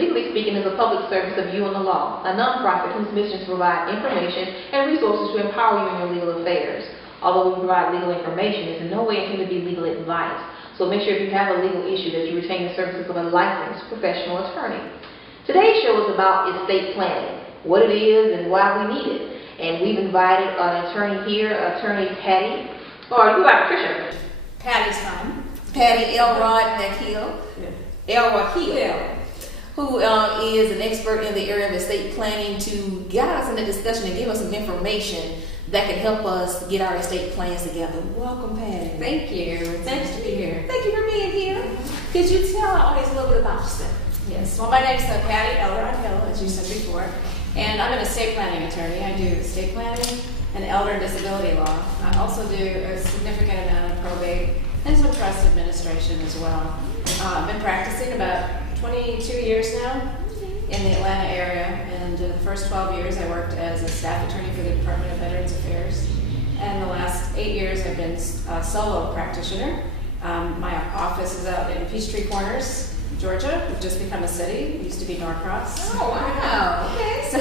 Legally Speaking is a public service of You and the Law, a nonprofit whose mission is to provide information and resources to empower you in your legal affairs. Although we provide legal information, it's in no way intended to be legal advice. So make sure if you have a legal issue that you retain the services of a licensed professional attorney. Today's show is about estate planning, what it is and why we need it. And we've invited an attorney here, Attorney Patty, or you are Patricia. Patty's home. Patty Elrod-Hill, who is an expert in the area of estate planning, to guide us in the discussion and give us some information that can help us get our estate plans together. Welcome, Patty. Thank you. It's nice to be here. Thank you for being here. Could you tell our audience a little bit about yourself? Yes. Well, my name's Patty Elrod-Hill, as you said before, and I'm an estate planning attorney. I do estate planning and elder and disability law. I also do a significant amount of probate and some trust administration as well. I've been practicing about 22 years now in the Atlanta area, and the first 12 years I worked as a staff attorney for the Department of Veterans Affairs, and the last 8 years I've been a solo practitioner. My office is out in Peachtree Corners, Georgia. We've just become a city. It used to be Norcross. Oh, wow. Okay. So,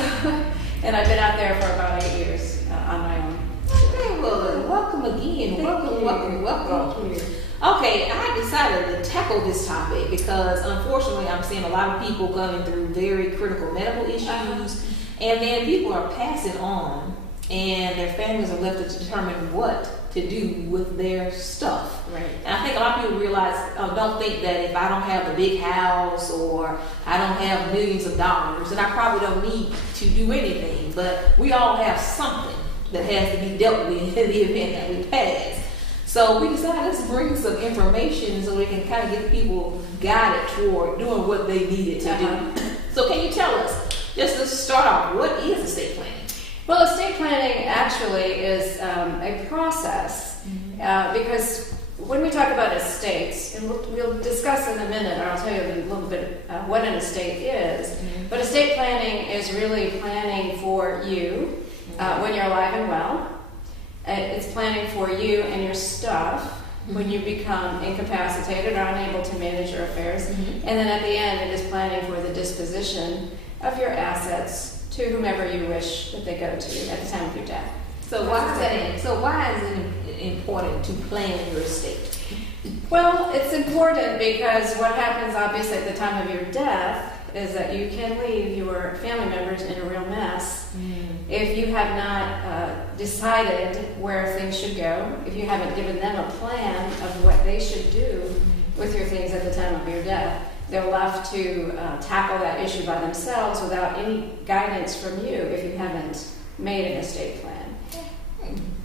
and I've been out there for about 8 years on my own. Okay, well, welcome again. Welcome. Okay, I decided to tackle this topic because unfortunately I'm seeing a lot of people coming through very critical medical issues, and then people are passing on and their families are left to determine what to do with their stuff. Right. And I think a lot of people realize, don't think that if I don't have the big house or I don't have millions of dollars, then I probably don't need to do anything. But we all have something that has to be dealt with in the event that we pass. So we decided let's bring some information so we can kind of get people guided toward doing what they needed to do. So can you tell us, just to start off, what is estate planning? Well, estate planning actually is a process because when we talk about estates, and we'll discuss in a minute, or I'll tell you a little bit what an estate is, but estate planning is really planning for you when you're alive and well. It's planning for you and your stuff when you become incapacitated or unable to manage your affairs. And then at the end, it is planning for the disposition of your assets to whomever you wish that they go to at the time of your death. So why is it important to plan your estate? Well, it's important because what happens obviously at the time of your death is that you can leave your family members in a real mess if you have not decided where things should go, if you haven't given them a plan of what they should do with your things at the time of your death. They're left to tackle that issue by themselves without any guidance from you if you haven't made an estate plan.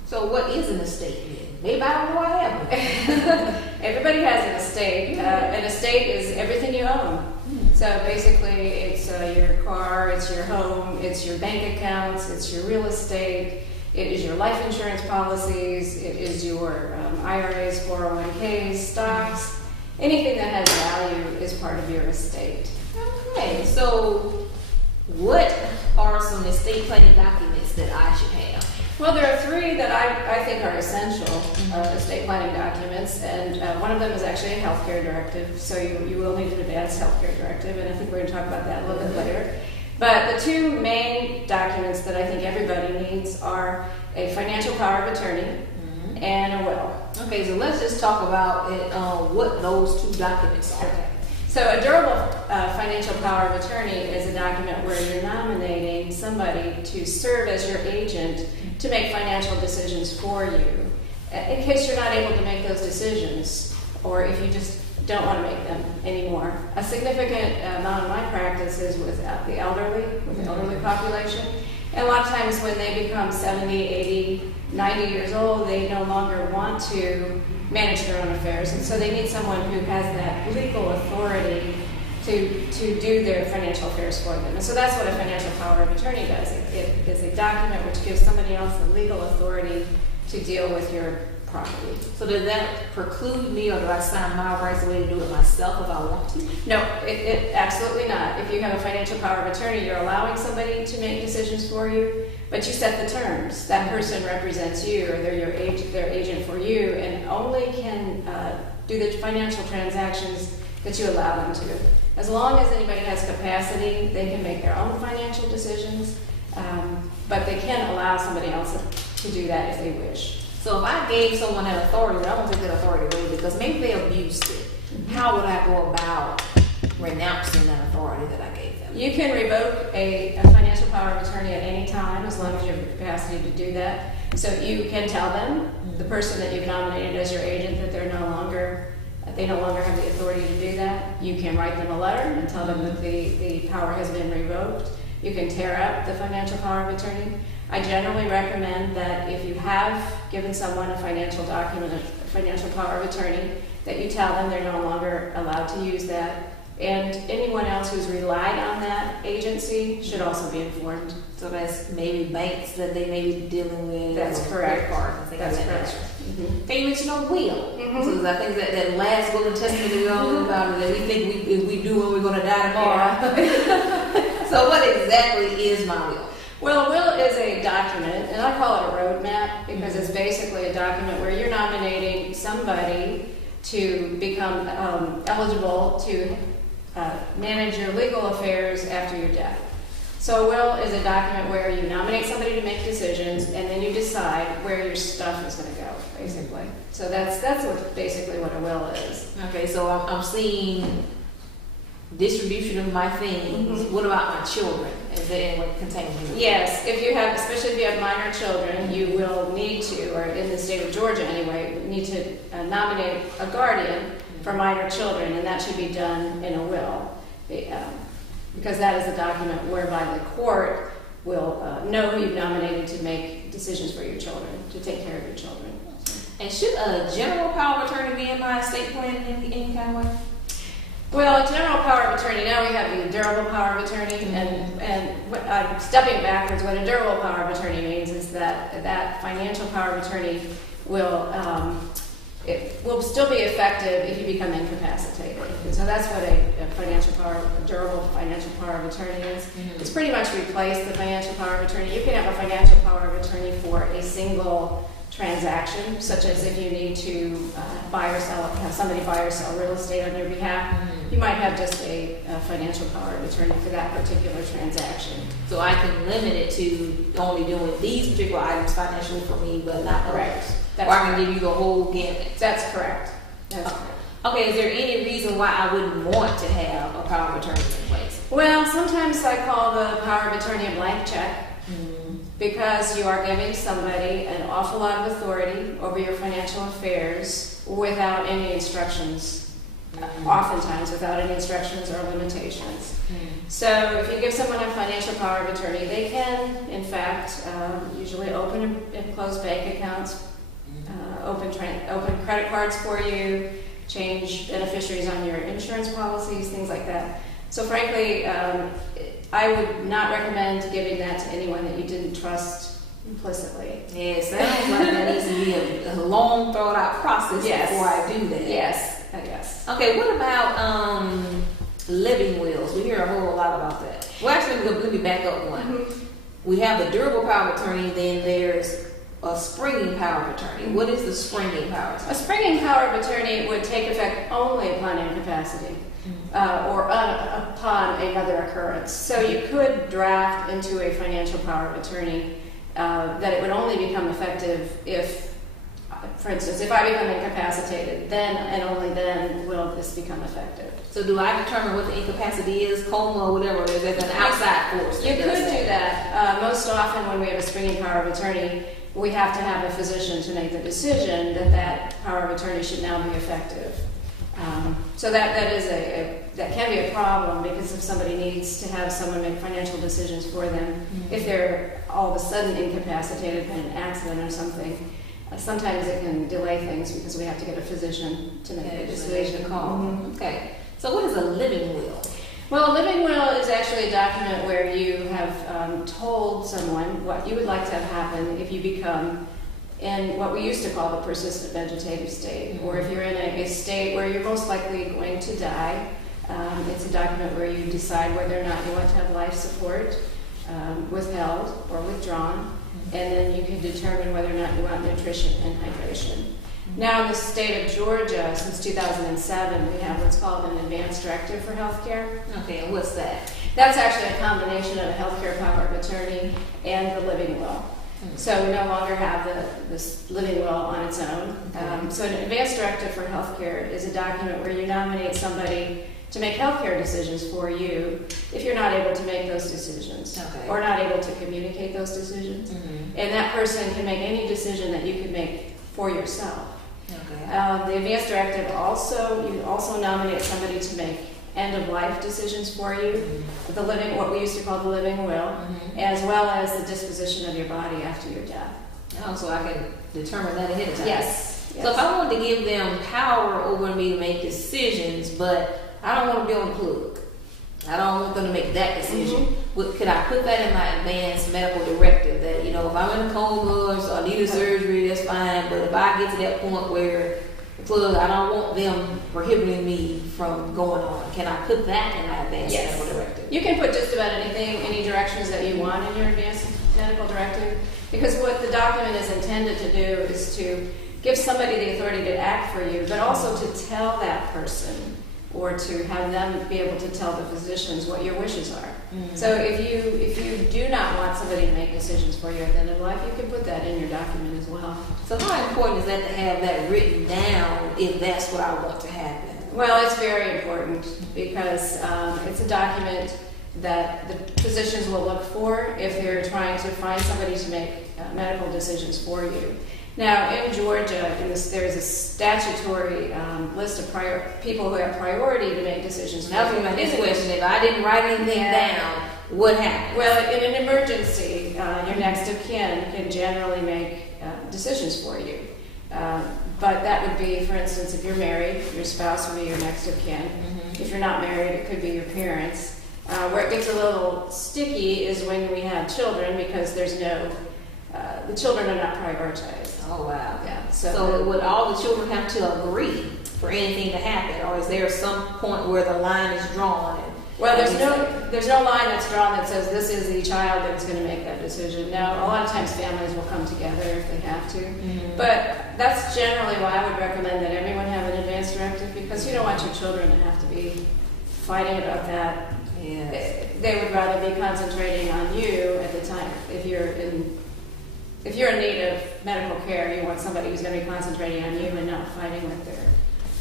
So what is an estate then? Maybe I don't know I have one. Everybody has an estate. An estate is everything you own. So basically it's your car, it's your home, it's your bank accounts, it's your real estate, it is your life insurance policies, it is your IRAs, 401ks, stocks. Anything that has value is part of your estate. Okay, so what are some estate planning documents that I should have? Well, there are three that I think are essential estate planning documents, and one of them is actually a healthcare directive, so you will need an advanced healthcare directive, and I think we're going to talk about that a little bit later. But the two main documents that I think everybody needs are a financial power of attorney and a will. Okay, so let's just talk about what those two documents are. Okay. So a durable financial power of attorney is a document where you're nominating somebody to serve as your agent to make financial decisions for you in case you're not able to make those decisions, or if you just don't want to make them anymore. A significant amount of my practice is with the elderly population. And a lot of times when they become 70, 80, 90 years old, they no longer want to manage their own affairs, and so they need someone who has that legal authority to do their financial affairs for them. And so that's what a financial power of attorney does. It is a document which gives somebody else the legal authority to deal with your property. So does that preclude me, or do I sign my rights away to do it myself if I want to? No, it absolutely not. If you have a financial power of attorney, you're allowing somebody to make decisions for you, but you set the terms. That person represents you, or they're their agent for you, and only can do the financial transactions that you allow them to. As long as anybody has capacity, they can make their own financial decisions, but they can allow somebody else to do that if they wish. So if I gave someone that authority, but I won't take that authority away because maybe they abused it, how would I go about renouncing that authority that I gave them? You can revoke a financial power of attorney at any time as long as you have the capacity to do that. So you can tell them, the person that you've nominated as your agent, that they no longer have the authority to do that. You can write them a letter and tell them that the power has been revoked. You can tear up the financial power of attorney. I generally recommend that if you have given someone a financial document, a financial power of attorney, that you tell them they're no longer allowed to use that. And anyone else who's relied on that agency should also be informed. So that's maybe banks that they may be dealing with. That's correct. That's correct. Mm-hmm. Okay, you mentioned a will. Mm-hmm. So I think that last will and testament that we all know about, that we think if we do it, we're going to die tomorrow. Yeah. So what exactly is my will? Well, a will is a document, and I call it a roadmap because it's basically a document where you're nominating somebody to become eligible to manage your legal affairs after your death. So a will is a document where you nominate somebody to make decisions, and then you decide where your stuff is going to go, basically. So that's basically what a will is. Okay, so I'm seeing distribution of my things. Mm-hmm. What about my children? Is there anyone containing them? Yes, if you have, especially if you have minor children, you will need to, or in the state of Georgia anyway, need to nominate a guardian for minor children, and that should be done in a will. Because that is a document whereby the court will know who you've nominated to make decisions for your children, to take care of your children. And should a general power of attorney be in my estate plan in any kind of way? Well, a general power of attorney, now we have the durable power of attorney, and stepping backwards, what a durable power of attorney means is that financial power of attorney it will still be effective if you become incapacitated. And so that's what a durable financial power of attorney is. Mm-hmm. It's pretty much replaced the financial power of attorney. You can have a financial power of attorney for a single transaction, such as if you need to have somebody buy or sell real estate on your behalf. Mm-hmm. You might have just a financial power of attorney for that particular transaction. So I can limit it to only doing these particular items financially for me, but not others. Or I can give you the whole gamut. That's correct. That's correct. Okay, is there any reason why I wouldn't want to have a power of attorney in place? Well, sometimes I call the power of attorney a blank check. Because you are giving somebody an awful lot of authority over your financial affairs without any instructions, oftentimes without any instructions or limitations. So if you give someone a financial power of attorney, they can, in fact, usually open and close bank accounts, open credit cards for you, change beneficiaries on your insurance policies, things like that. So frankly, I would not recommend giving that to anyone that you didn't trust implicitly. Yes, sounds like that needs to be a long, thought out process before I do that. Yes, yes. Okay, what about living wills? We hear a whole lot about that. Well, actually, let me back up one. Mm-hmm. We have the durable power of attorney, then there's a springing power of attorney. What is the springing power of attorney? A springing power of attorney would take effect only upon incapacity. Or upon another occurrence. So you could draft into a financial power of attorney that it would only become effective if, for instance, if I become incapacitated, then and only then will this become effective. So do I determine what the incapacity is, coma or whatever, or is that an outside force? You could do that. Most often when we have a springing power of attorney, we have to have a physician to make the decision that power of attorney should now be effective. So that can be a problem because if somebody needs to have someone make financial decisions for them, if they're all of a sudden incapacitated by an accident or something, sometimes it can delay things because we have to get a physician to make the decision call. Mm-hmm. Okay. So what is a living will? Well, a living will is actually a document where you have told someone what you would like to have happen if you become in what we used to call the persistent vegetative state, or if you're in a state where you're most likely going to die. It's a document where you decide whether or not you want to have life support withheld or withdrawn, and then you can determine whether or not you want nutrition and hydration. Now in the state of Georgia, since 2007, we have what's called an advanced directive for healthcare. Okay, and what's that? That's actually a combination of a healthcare power of attorney and the living will. So we no longer have this living will on its own. So an advanced directive for healthcare is a document where you nominate somebody to make healthcare decisions for you if you're not able to make those decisions or not able to communicate those decisions. And that person can make any decision that you could make for yourself. The advanced directive you also nominate somebody to make end-of-life decisions for you, what we used to call the living will, as well as the disposition of your body after your death. Oh, so I can determine that ahead of time. Yes. So if I wanted to give them power over me to make decisions, but I don't want to be on the plug, I don't want them to make that decision, could I put that in my advanced medical directive that, if I'm in a coma or I need a surgery, that's fine, but if I get to that point where plug, I don't want them prohibiting me from going on. Can I put that in my advanced medical directive? You can put just about anything, any directions that you want in your advanced medical directive, because what the document is intended to do is to give somebody the authority to act for you, but also to tell that person or to have them be able to tell the physicians what your wishes are. So if you do not want somebody to make decisions for you at the end of life, you can put that in your document as well. So how important is that to have that written down if that's what I want to happen? Well, it's very important because it's a document that the physicians will look for if they're trying to find somebody to make medical decisions for you. Now, in Georgia, there's a statutory list of people who have priority to make decisions. Now, for my next question, if I didn't write anything down, what happens? Well, in an emergency, your next of kin can generally make decisions for you. But that would be, for instance, if you're married, your spouse would be your next of kin. If you're not married, it could be your parents. Where it gets a little sticky is when we have children because there's the children are not prioritized. Oh, wow. Yeah. So would all the children have to agree for anything to happen, or is there some point where the line is drawn? Well, there's no line that's drawn that says this is the child that's going to make that decision. Now, a lot of times families will come together if they have to, but that's generally why I would recommend that everyone have an advanced directive because you don't want your children to have to be fighting about that. Yes. They would rather be concentrating on you at the time. If you're in need of medical care, you want somebody who's going to be concentrating on you and not fighting with their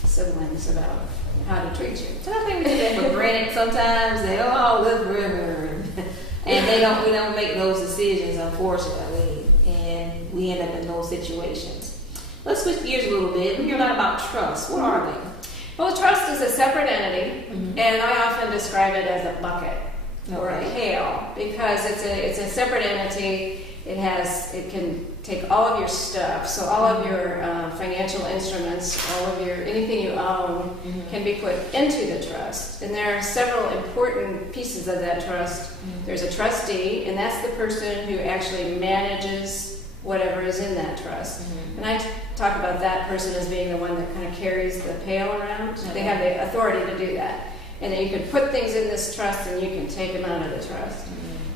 siblings about how to treat you. So I think we take that for granted sometimes. They live forever, and we don't make those decisions, unfortunately, and we end up in those situations. Let's switch gears a little bit. We hear a lot about trusts. What are they? Well, a trust is a separate entity, and I often describe it as a bucket or a pail because it's a separate entity. It can take all of your stuff, so all of your financial instruments, anything you own can be put into the trust. And there are several important pieces of that trust. There's a trustee, and that's the person who actually manages whatever is in that trust. And I talk about that person as being the one that kind of carries the pail around. They have the authority to do that. And then you can put things in this trust and you can take them out of the trust.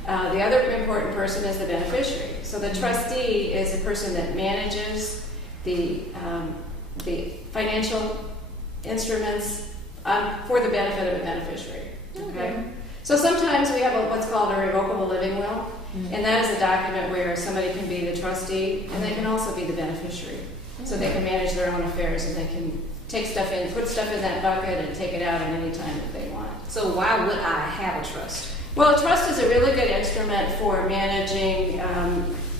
The other important person is the beneficiary. So the trustee is the person that manages the financial instruments for the benefit of a beneficiary. Okay? So sometimes we have what's called a revocable living will, and that is a document where somebody can be the trustee and they can also be the beneficiary. So they can manage their own affairs and they can take stuff in, put stuff in that bucket and take it out at any time that they want. So why would I have a trust? Well, a trust is a really good instrument for managing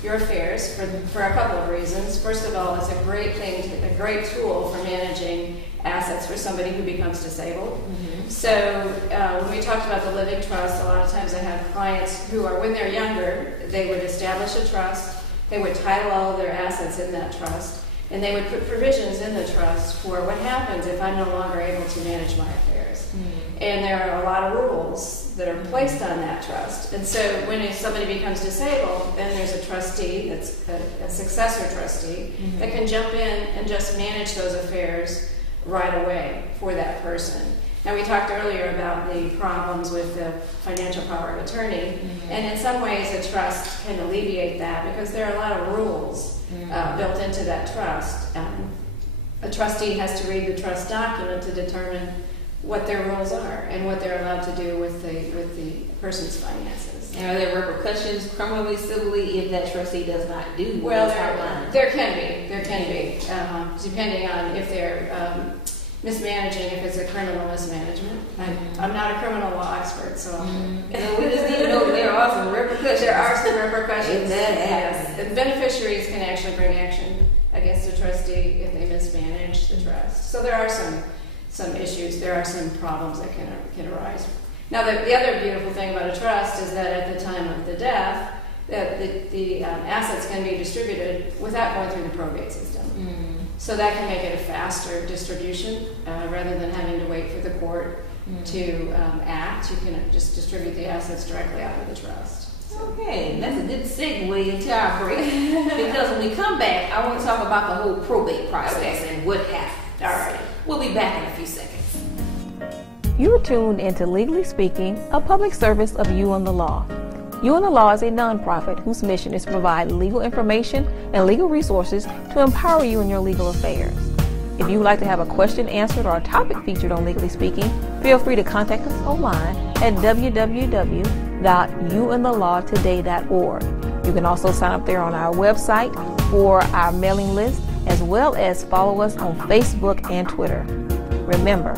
your affairs for a couple of reasons. First of all, it's a great tool for managing assets for somebody who becomes disabled. So when we talked about the living trust, a lot of times I have clients who are, when they're younger, they would establish a trust, they would title all of their assets in that trust, and they would put provisions in the trust for what happens if I'm no longer able to manage my affairs. And there are a lot of rules that are placed on that trust. And so when somebody becomes disabled, then there's a trustee, that's a successor trustee, that can jump in and just manage those affairs right away for that person. Now, we talked earlier about the problems with the financial power of attorney, and in some ways a trust can alleviate that because there are a lot of rules built into that trust. a trustee has to read the trust document to determine what their roles are and what they're allowed to do with the person's finances. And are there repercussions, criminally, civilly, if that trustee does not do well, what's outlined? There can be, depending on if they're mismanaging, if it's a criminal mismanagement. I'm not a criminal law expert, so. And we just need to know that there are some repercussions. There are some repercussions. Yes. And beneficiaries can actually bring action against a trustee if they mismanage the trust. So there are some issues, there are some problems that can arise. Now, the other beautiful thing about a trust is that at the time of the death, that the assets can be distributed without going through the probate system. So that can make it a faster distribution rather than having to wait for the court to act. You can just distribute the assets directly out of the trust. Okay, that's a good segue into our break because when we come back, I want to talk about the whole probate process and what happened. All right. We'll be back in a few seconds. You're tuned into Legally Speaking, a public service of You and the Law. You and the Law is a nonprofit whose mission is to provide legal information and legal resources to empower you in your legal affairs. If you would like to have a question answered or a topic featured on Legally Speaking, feel free to contact us online at www.youandthelawtoday.org. You can also sign up there on our website for our mailing list, as well as follow us on Facebook and Twitter. Remember,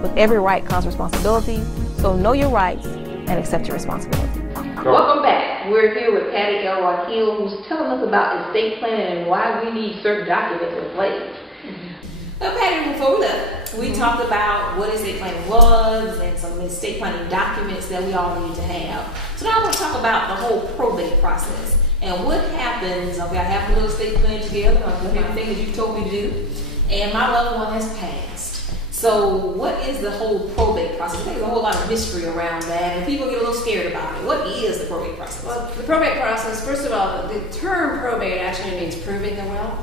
with every right comes responsibility, so know your rights and accept your responsibility. Welcome back. We're here with Patty Elrod-Hill, who's telling us about estate planning and why we need certain documents in place. So Patty, before we left, we talked about what estate planning was and some estate planning documents that we all need to have. So now I want to talk about the whole probate process and what happens. Okay, I have a little estate plan together. I'm doing everything that you told me to do, and my loved one has passed. So what is the whole probate process? I think there's a whole lot of mystery around that, and people get a little scared about it. What is the probate process? Well, the probate process, first of all, the term probate actually means proving the will.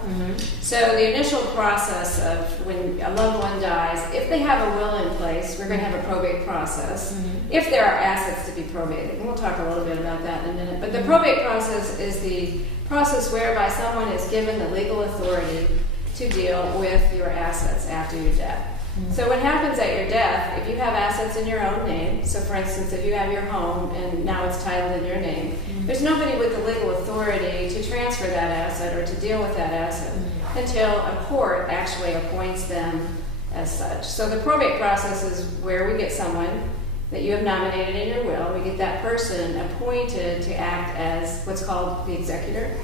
So the initial process of when a loved one dies, if they have a will in place, we're going to have a probate process. If there are assets to be probated, and we'll talk a little bit about that in a minute. But the probate process is the process whereby someone is given the legal authority to deal with your assets after your death. So what happens at your death, if you have assets in your own name, so for instance, if you have your home and now it's titled in your name, there's nobody with the legal authority to transfer that asset or to deal with that asset until a court actually appoints them as such. So the probate process is where we get someone that you have nominated in your will, we get that person appointed to act as what's called the executor.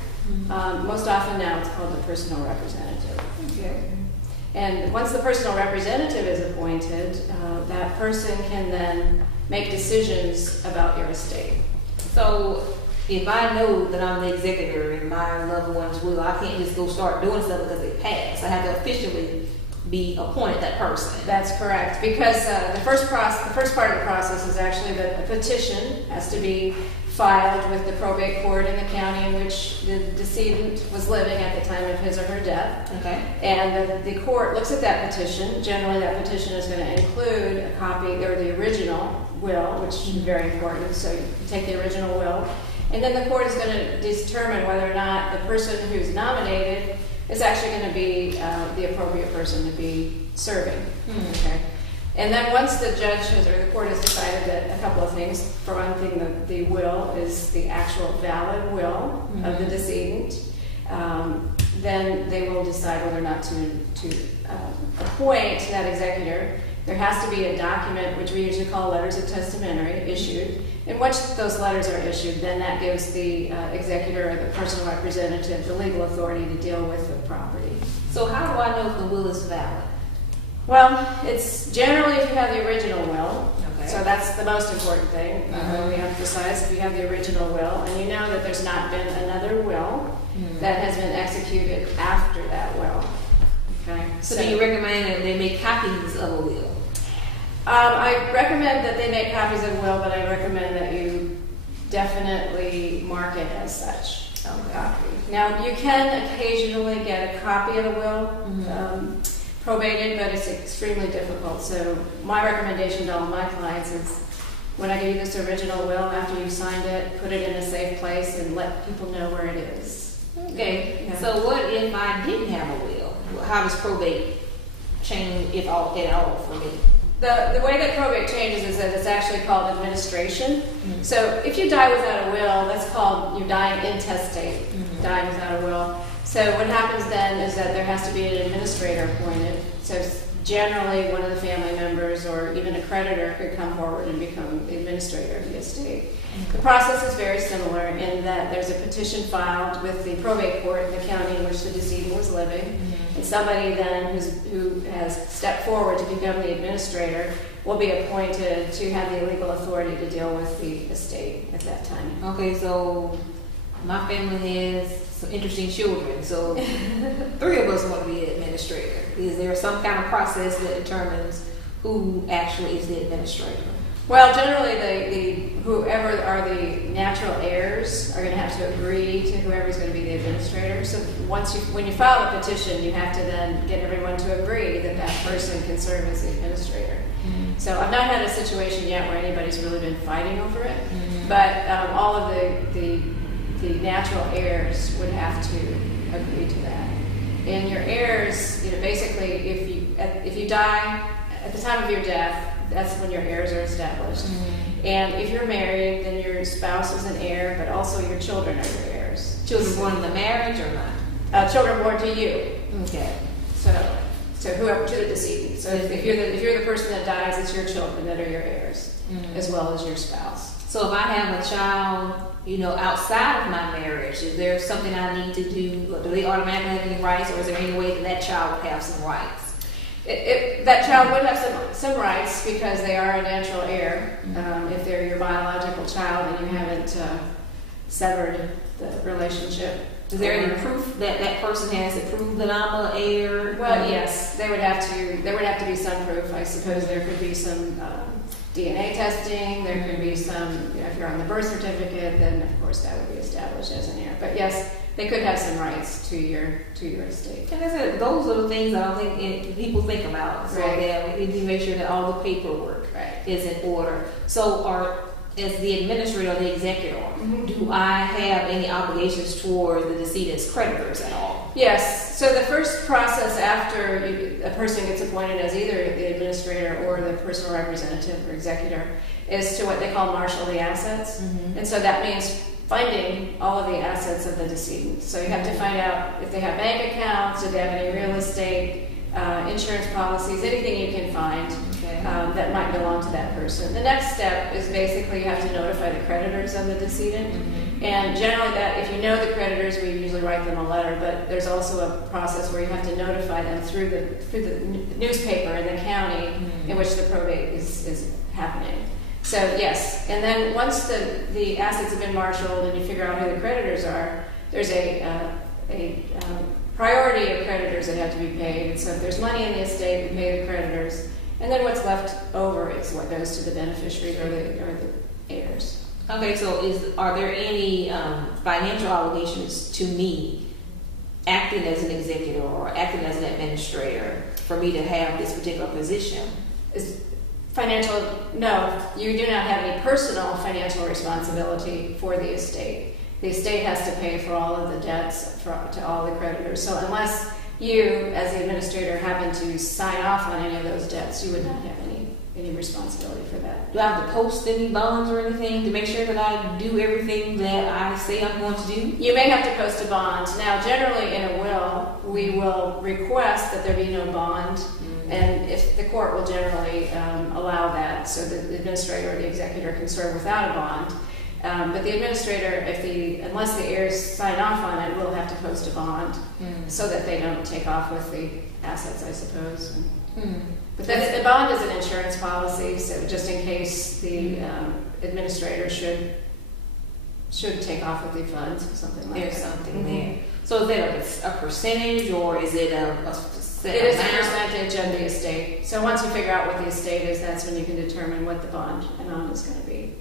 Most often now it's called the personal representative. Okay. And once the personal representative is appointed, that person can then make decisions about your estate. So if I know that I'm the executor in my loved one's will, I can't just go start doing stuff because they passed. I have to officially be appointed that person. That's correct, because the first part of the process is actually that a petition has to be filed with the probate court in the county in which the decedent was living at the time of his or her death. Okay. And the court looks at that petition. Generally, that petition is going to include a copy or the original will, which is very important. So you take the original will, and then the court is going to determine whether or not the person who's nominated is actually going to be the appropriate person to be serving. Okay. And then once the judge or the court has decided that a couple of things, for one thing, the will is the actual valid will of the decedent, then they will decide whether or not to appoint that executor. There has to be a document, which we usually call letters of testamentary, issued. And once those letters are issued, then that gives the executor or the personal representative the legal authority to deal with the property. So how do I know if the will is valid? Well, it's generally if you have the original will. Okay. So that's the most important thing. We emphasize if you have the original will, and you know that there's not been another will that has been executed after that will. Okay. So do you recommend that they make copies of a will? I recommend that they make copies of the will, but I recommend that you definitely mark it as such. Copy. Now, you can occasionally get a copy of the will probated, but it's extremely difficult. So my recommendation to all my clients is when I give you this original will, after you've signed it, put it in a safe place and let people know where it is. Okay. Yeah. So what if I didn't have a will how does probate change, if all, at all, for me? The way that probate changes is that it's actually called administration. So if you die without a will, that's called you're dying intestate, dying without a will. So what happens then is that there has to be an administrator appointed. So generally one of the family members or even a creditor could come forward and become the administrator of the estate. The process is very similar in that there's a petition filed with the probate court in the county in which the decedent was living. And somebody then who has stepped forward to become the administrator will be appointed to have the legal authority to deal with the estate at that time. Okay, so my family has some interesting children, so 3 of us want to be an administrator. Is there some kind of process that determines who actually is the administrator? Well, generally, whoever are the natural heirs are going to have to agree to whoever's going to be the administrator. So when you file a petition, you have to then get everyone to agree that that person can serve as the administrator. So I've not had a situation yet where anybody's really been fighting over it, but all of the natural heirs would have to agree to that. And your heirs, basically, if you die at the time of your death, that's when your heirs are established. And if you're married, then your spouse is an heir, but also your children are your heirs. Children born in the marriage or not? Children born to you. Okay. So whoever, to the decedent. So if you're the person that dies, it's your children that are your heirs, as well as your spouse. So if I have a child, outside of my marriage, is there something I need to do? Do they automatically have any rights, or is there any way that that child would have some rights? That child would have some rights because they are a natural heir. If they're your biological child and you haven't severed the relationship. Is there any proof that that person has to prove that I'm an heir? Well, yes, there would have to be some proof. I suppose there could be some DNA testing. There could be some. If you're on the birth certificate, then of course that would be established as an heir. But yes, they could have some rights to your estate. And I said, those are the things I don't think people think about. So that we need to make sure that all the paperwork is in order. So as the administrator or the executor, do I have any obligations toward the decedent's creditors at all? Yes. So the first process after a person gets appointed as either the administrator or the personal representative or executor is to what they call marshal the assets. And so that means finding all of the assets of the decedent. So you have to find out if they have bank accounts, if they have any real estate, insurance policies, anything you can find that might belong to that person. The next step is basically you have to notify the creditors of the decedent. And generally if you know the creditors, we usually write them a letter, but there's also a process where you have to notify them through the newspaper in the county in which the probate is happening. So yes, and then once the assets have been marshaled and you figure out who the creditors are, there's a priority of creditors that have to be paid. And so if there's money in the estate, we pay the creditors, and then what's left over is what goes to the beneficiaries or the heirs. Okay, so are there any financial obligations to me acting as an executor or acting as an administrator for me to have this particular position? No, you do not have any personal financial responsibility for the estate. The estate has to pay for all of the debts to all the creditors. So unless you, as the administrator, happen to sign off on any of those debts, you would not have any responsibility for that. Do I have to post any bonds or anything to make sure that I do everything that I say I'm going to do? You may have to post a bond. Now, generally in a will, we will request that there be no bond. And if the court will generally allow that, so the administrator or the executor can serve without a bond. But the administrator, unless the heirs sign off on it, will have to post a bond so that they don't take off with the assets, I suppose. But the bond is an insurance policy, so just in case the administrator should take off with the funds or something like that. There's something there. So is that a percentage, or is it a It is a percentage of the estate. So once you figure out what the estate is, that's when you can determine what the bond amount is going to be.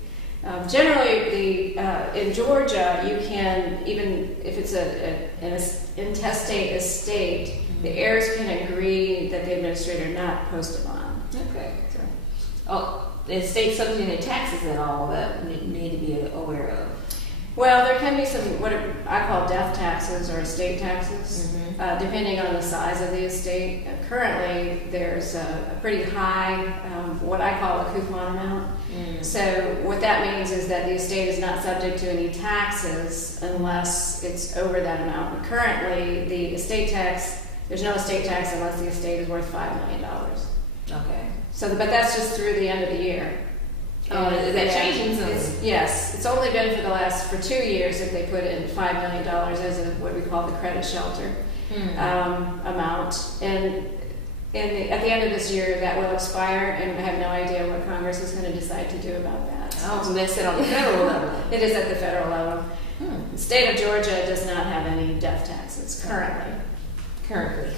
Generally, in Georgia, you can, even if it's an intestate estate, the heirs can agree that the administrator not post a bond. Okay. So, the estate subject to taxes and all that we need to be aware of. Well, there can be some what I call death taxes or estate taxes, depending on the size of the estate. Currently, there's a pretty high, what I call a coupon amount. So what that means is that the estate is not subject to any taxes unless it's over that amount. Currently, the estate tax, there's no estate tax unless the estate is worth $5 million. Okay. So, but that's just through the end of the year. Oh, is that changing? Yes, it's only been for 2 years that they put in $5 million as what we call the credit shelter amount. And at the end of this year, that will expire, and I have no idea what Congress is going to decide to do about that. Oh, so that's set on the federal level. It is at the federal level. The state of Georgia does not have any death taxes currently. Currently.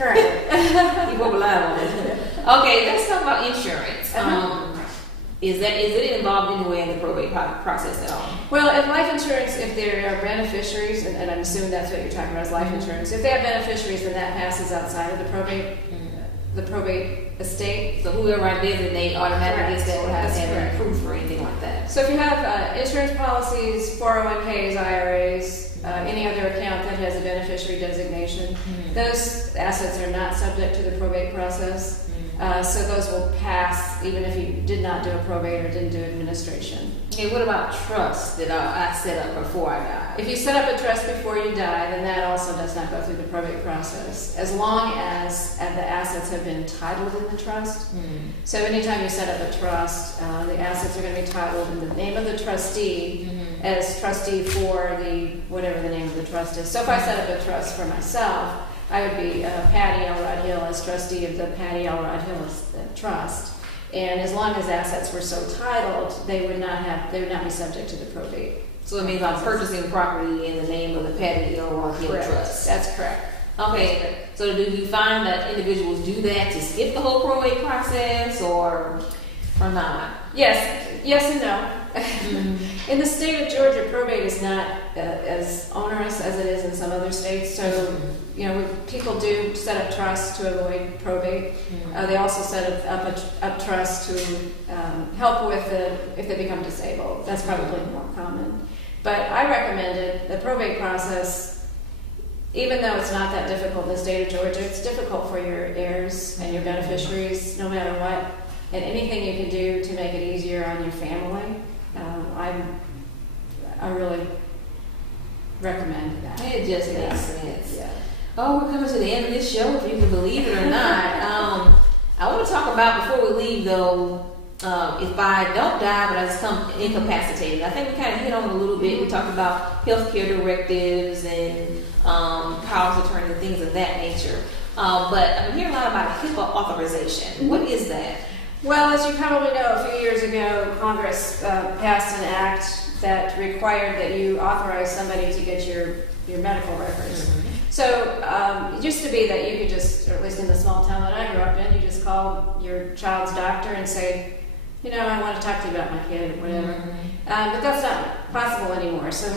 You will rely on it. Okay, let's talk about insurance. Is it involved anywhere in the probate process at all? Well, if life insurance, if there are beneficiaries, and I'm assuming that's what you're talking about is life insurance, if they have beneficiaries, then that passes outside of the probate estate. So whoever I designate automatically gets that without having proof or anything like that. So if you have insurance policies, 401ks, IRAs, any other account that has a beneficiary designation, those assets are not subject to the probate process. So those will pass even if you did not do a probate or didn't do administration. Okay, what about trusts that I set up before I die? If you set up a trust before you die, then that also does not go through the probate process, as long as the assets have been titled in the trust. So anytime you set up a trust, the assets are going to be titled in the name of the trustee as trustee for whatever the name of the trust is. So if I set up a trust for myself, I would be Patty Elrod-Hill as trustee of the Patty Elrod-Hill Trust, and as long as assets were so titled, they would not be subject to the probate. So it means I'm purchasing property in the name of the Patty Elrod-Hill Trust. That's correct. Okay. So do you find that individuals do that to skip the whole probate process, or not? Yes and no. In the state of Georgia, probate is not as onerous as it is in some other states. So, people do set up trusts to avoid probate. They also set up trusts to help with if they become disabled. That's probably more common. But I recommended the probate process, even though it's not that difficult in the state of Georgia. It's difficult for your heirs and your beneficiaries, no matter what. And anything you can do to make it easier on your family, I really recommend that. It just makes sense. Yeah. Oh, we're coming to the end of this show, if you can believe it or not. I want to talk about, before we leave though, if I don't die, but I become incapacitated. I think we kind of hit on it a little bit. We talked about healthcare directives and powers of attorney and things of that nature. But I'm hearing a lot about HIPAA authorization. What is that? Well, as you probably know, a few years ago, Congress passed an act that required that you authorize somebody to get your medical records. So it used to be that you could just, or at least in the small town that I grew up in, you just call your child's doctor and say, I want to talk to you about my kid or whatever. But that's not possible anymore. So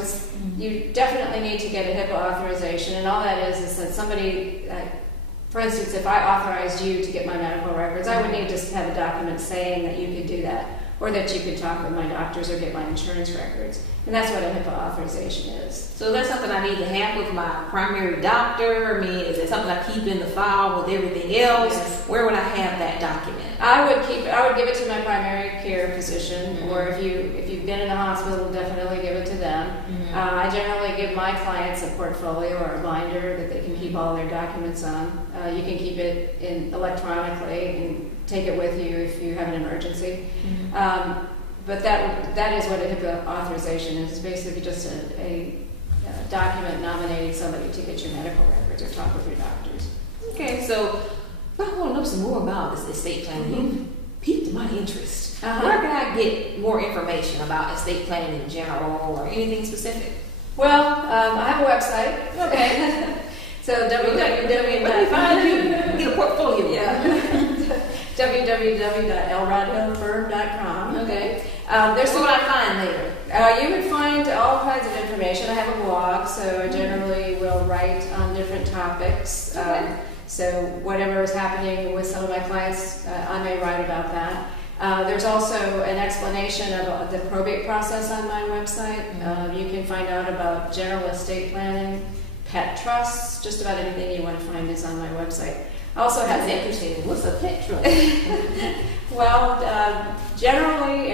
you definitely need to get a HIPAA authorization, and all that is that somebody... For instance, if I authorized you to get my medical records, I would need to have a document saying that you could do that, or that you could talk with my doctors or get my insurance records. And that's what a HIPAA authorization is. So that's something I need to have with my primary doctor? I mean, is it something I keep in the file with everything else? Yes. Where would I have that document? I would give it to my primary care physician, or if you've been in the hospital, definitely give it to them. I generally give my clients a portfolio or a binder that they can keep all their documents on. You can keep it electronically and take it with you if you have an emergency. But that is what a HIPAA authorization is. It's basically just a document nominating somebody to get your medical records or talk with your doctors. Okay, so if I want to know some more about this estate planning, you piqued my interest. Where can I get more information about estate planning in general or anything specific? Well, I have a website. Okay. So www. Let me find you. Get a portfolio. Yeah. www.elrodhillfirm.com. Okay. There's what I find there. You would find all kinds of information. I have a blog, so I generally will write on different topics. So whatever is happening with some of my clients, I may write about that. There's also an explanation of the probate process on my website. You can find out about general estate planning, pet trusts, just about anything you want to find is on my website. I also have That's interesting. What's a pet trust? Well, generally,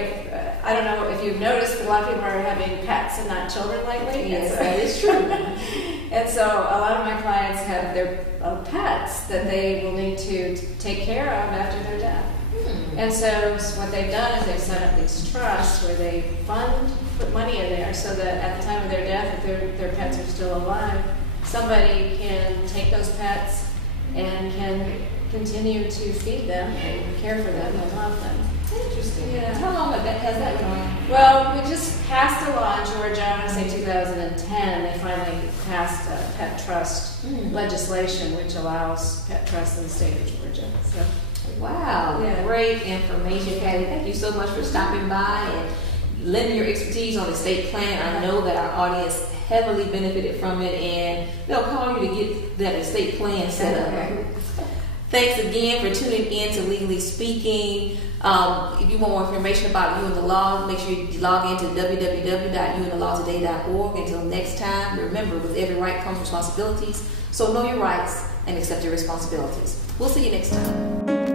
I don't know if you've noticed, but a lot of people are having pets and not children lately. Yes, that is true. And so a lot of my clients have their pets that they will need to take care of after their death. And so what they've done is they've set up these trusts where they put money in there so that at the time of their death, if their pets are still alive, somebody can take those pets and can continue to feed them and care for them and love them. Interesting. Yeah. How long has that been on? Well, we just passed a law in Georgia, I want to say 2010. They finally passed pet trust legislation, which allows pet trusts in the state of Georgia. So, wow, yeah. Great information, Patty. Thank you so much for stopping by and lending your expertise on estate planning. I know that our audience heavily benefited from it, and they'll call you to get that estate plan set up. Okay. Thanks again for tuning in to Legally Speaking. If you want more information about You and the Law, make sure you log into www.youandthelawtoday.org. Until next time, remember, with every right comes responsibilities. So know your rights and accept your responsibilities. We'll see you next time.